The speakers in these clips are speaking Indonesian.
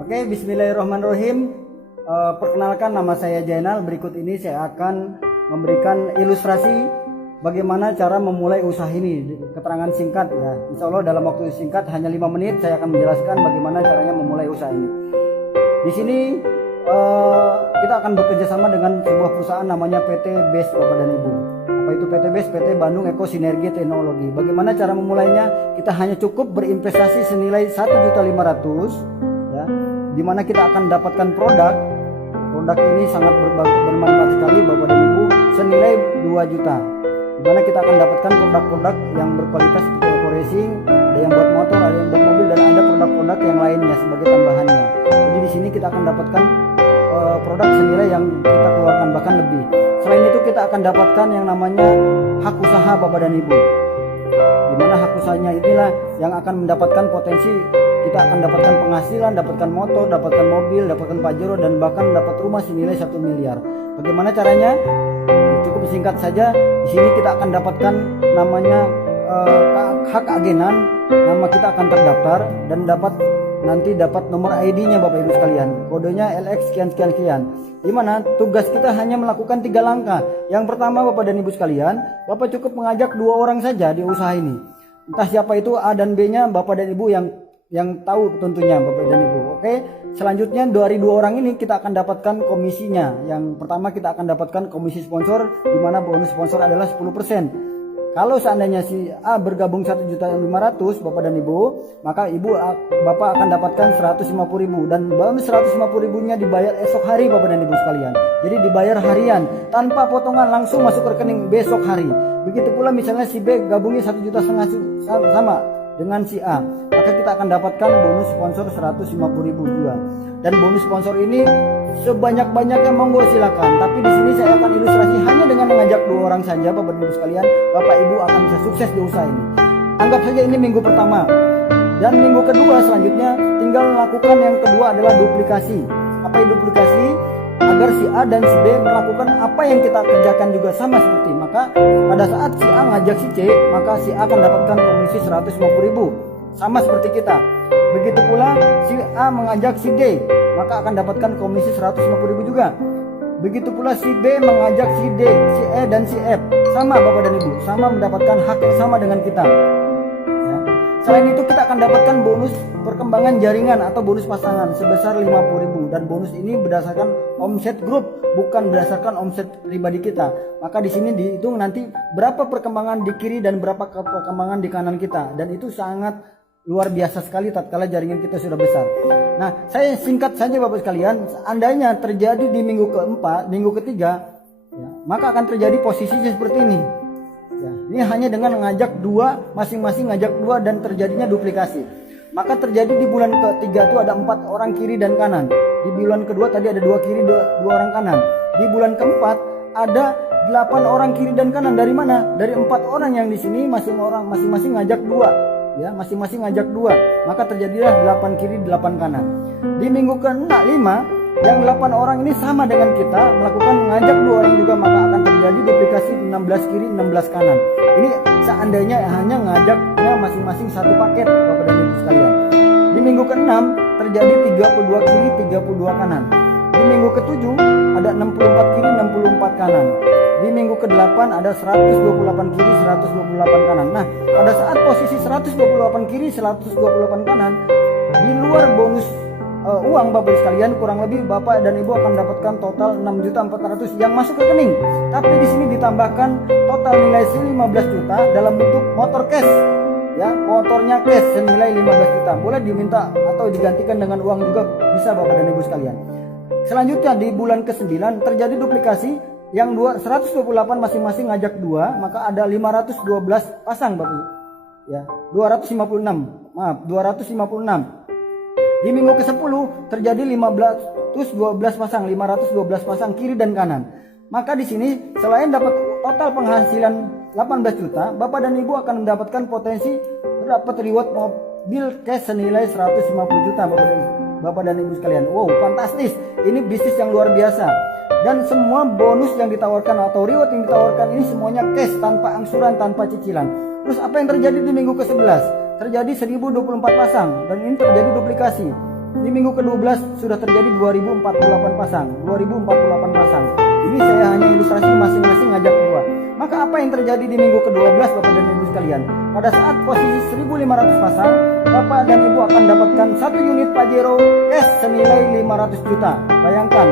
Oke, bismillahirrahmanirrahim. Perkenalkan, nama saya Jainal. Berikut ini saya akan memberikan ilustrasi bagaimana cara memulai usaha ini. Keterangan singkat ya. Insya Allah dalam waktu singkat hanya 5 menit saya akan menjelaskan bagaimana caranya memulai usaha ini. Di sini kita akan bekerja sama dengan sebuah perusahaan namanya PT BES, Bapak dan Ibu. Apa itu PT BES? PT Bandung Eko Sinergi Teknologi. Bagaimana cara memulainya? Kita hanya cukup berinvestasi senilai 1.500.000 ya, di mana kita akan dapatkan produk ini sangat bermanfaat sekali Bapak dan Ibu, senilai 2 juta, di mana kita akan dapatkan produk-produk yang berkualitas seperti eco racing, ada yang buat motor, ada yang buat mobil, dan ada produk-produk yang lainnya sebagai tambahannya. Jadi di sini kita akan dapatkan produk senilai yang kita keluarkan, bahkan lebih. Selain itu kita akan dapatkan yang namanya hak usaha Bapak dan Ibu, di mana hak usahanya inilah yang akan mendapatkan potensi. Kita akan dapatkan penghasilan, dapatkan motor, dapatkan mobil, dapatkan pajero, dan bahkan dapat rumah senilai 1 miliar. Bagaimana caranya? Cukup singkat saja. Di sini kita akan dapatkan namanya hak agenan, nama kita akan terdaftar dan nanti dapat nomor ID-nya Bapak Ibu sekalian. Kodenya LX sekian. Di mana tugas kita hanya melakukan 3 langkah. Yang pertama Bapak dan Ibu sekalian, Bapak cukup mengajak 2 orang saja di usaha ini. Entah siapa itu A dan B-nya, Bapak dan Ibu yang tahu tentunya Bapak dan Ibu. Oke, selanjutnya dari 2 orang ini kita akan dapatkan komisinya. Yang pertama kita akan dapatkan komisi sponsor, di mana bonus sponsor adalah 10%. Kalau seandainya si A bergabung 1.500.000 Bapak dan Ibu, maka Bapak akan dapatkan 150.000, dan bonus 150.000-nya dibayar esok hari Bapak dan Ibu sekalian. Jadi dibayar harian tanpa potongan, langsung masuk ke rekening besok hari. Begitu pula misalnya si B gabungnya 1,5 juta sama dengan si A, maka kita akan dapatkan bonus sponsor 150.000 juga. Dan bonus sponsor ini sebanyak-banyaknya monggo silakan. Tapi di sini saya akan ilustrasi hanya dengan mengajak 2 orang saja Bapak dan Ibu sekalian. Bapak Ibu akan bisa sukses di usaha ini. Anggap saja ini minggu pertama. Dan minggu kedua selanjutnya tinggal lakukan yang kedua adalah duplikasi. Apa itu duplikasi? Agar si A dan si B melakukan apa yang kita kerjakan juga sama seperti. Maka pada saat si A ngajak si C, maka si A akan dapatkan komisi 150.000, sama seperti kita. Begitu pula si A mengajak si D, maka akan dapatkan komisi 150.000 juga. Begitu pula si B mengajak si D, si E dan si F, sama Bapak dan Ibu, sama mendapatkan hak yang sama dengan kita. Selain itu kita akan dapatkan bonus perkembangan jaringan atau bonus pasangan sebesar 50.000, dan bonus ini berdasarkan omset grup, bukan berdasarkan omset pribadi kita. Maka di sini dihitung nanti berapa perkembangan di kiri dan berapa perkembangan di kanan kita, dan itu sangat luar biasa sekali tatkala jaringan kita sudah besar. Nah, saya singkat saja Bapak sekalian, seandainya terjadi di minggu keempat, minggu ketiga, ya, maka akan terjadi posisinya seperti ini. Ya, ini hanya dengan mengajak 2, masing-masing ngajak 2 dan terjadinya duplikasi. Maka terjadi di bulan ketiga itu ada 4 orang kiri dan kanan. Di bulan kedua tadi ada 2 kiri, 2 orang kanan. Di bulan keempat ada 8 orang kiri dan kanan. Dari mana? Dari 4 orang yang di sini masing-masing ngajak 2. Ya, masing-masing ngajak 2. Maka terjadilah 8 kiri, 8 kanan. Di minggu ke-5 yang 8 orang ini sama dengan kita melakukan mengajak 2 orang juga, maka akan terjadi duplikasi 16 kiri 16 kanan. Ini seandainya hanya ngajaknya masing-masing 1 paket Bapak dan Ibu sekalian. Di minggu ke-6 terjadi 32 kiri 32 kanan. Di minggu ke-7 ada 64 kiri 64 kanan. Di minggu ke-8 ada 128 kiri 128 kanan. Nah, pada saat posisi 128 kiri 128 kanan, di luar bonus uang Bapak sekalian, kurang lebih Bapak dan Ibu akan dapatkan total 6.400.000 yang masuk ke rekening. Tapi di sini ditambahkan total nilai 15 juta dalam bentuk motor cash. Ya, motornya cash senilai 15 juta. Boleh diminta atau digantikan dengan uang juga bisa Bapak dan Ibu sekalian. Selanjutnya di bulan ke-9 terjadi duplikasi yang 128 masing-masing ngajak 2, maka ada 512 pasang Bapak. Ya, 256. Di minggu ke-10 terjadi 512 pasang kiri dan kanan. Maka di sini selain dapat total penghasilan 18 juta, Bapak dan Ibu akan mendapatkan potensi dapat reward mobil cash senilai 150 juta Bapak dan Ibu sekalian. Wow, fantastis. Ini bisnis yang luar biasa. Dan semua bonus yang ditawarkan atau reward yang ditawarkan ini semuanya cash, tanpa angsuran, tanpa cicilan. Terus apa yang terjadi di minggu ke-11? Terjadi 1024 pasang, dan ini terjadi duplikasi. Di minggu ke-12 sudah terjadi 2048 pasang. 2048 pasang. Ini saya hanya ilustrasi masing-masing ngajak dua. Maka apa yang terjadi di minggu ke-12 Bapak dan Ibu sekalian? Pada saat posisi 1500 pasang, Bapak dan Ibu akan dapatkan 1 unit Pajero cash senilai 500 juta. Bayangkan,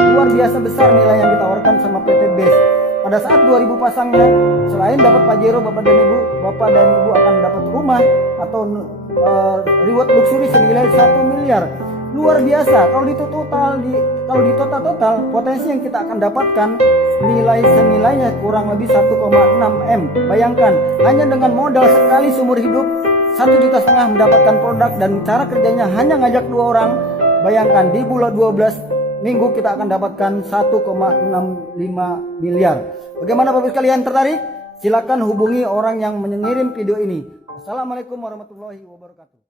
luar biasa besar nilai yang ditawarkan sama PT BES. Pada saat 2000 pasangnya, selain dapat Pajero Bapak dan Ibu akan dapat rumah atau reward luxury senilai 1 miliar. Luar biasa. Kalau di total potensi yang kita akan dapatkan senilainya kurang lebih 1,6 M. Bayangkan, hanya dengan modal sekali seumur hidup 1,5 juta mendapatkan produk dan cara kerjanya hanya ngajak 2 orang. Bayangkan di bulan 12 minggu kita akan dapatkan 1,65 miliar. Bagaimana Bapak sekalian, tertarik? Silakan hubungi orang yang mengirim video ini. Assalamualaikum warahmatullahi wabarakatuh.